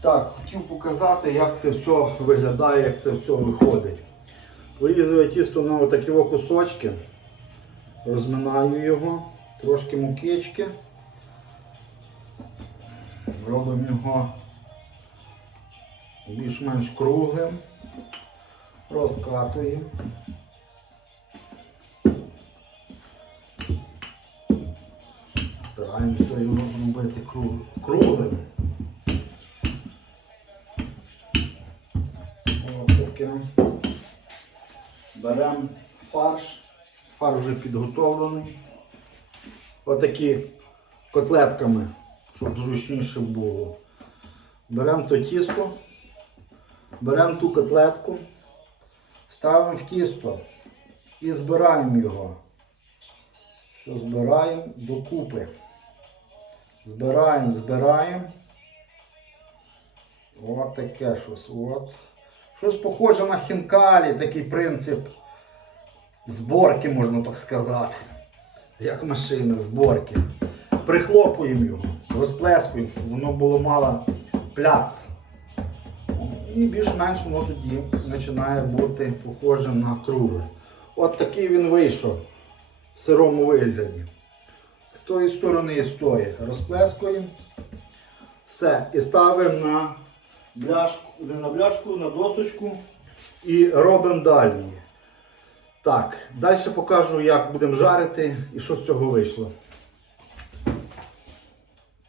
Так, хотів показати, як це все виглядає, як це все виходить. Порізую тісто на отакі кусочки, розминаю його, трошки мукички. Робимо його більш-менш круглим, розкатуємо. Стараємося його робити круглим. О, беремо фарш. Фарш вже підготовлений. Отакі котлетками, щоб зручніше було. Беремо то тісто, беремо ту котлетку, ставимо в тісто і збираємо його. Все збираємо докупи. Збираємо, збираємо. От таке щось. От. Щось похоже на хінкалі, такий принцип зборки, можна так сказати. Як машина, зборки. Прихлопуємо його, розплескуємо, щоб воно було мало пляц. І більш-менш воно тоді починає бути похоже на кругле. От такий він вийшов в сирому вигляді. З тої сторони і з тої. Розплескуємо. Все. І ставимо на бляшку, не на бляшку, на досточку і робимо далі. Так, далі покажу, як будемо жарити і що з цього вийшло.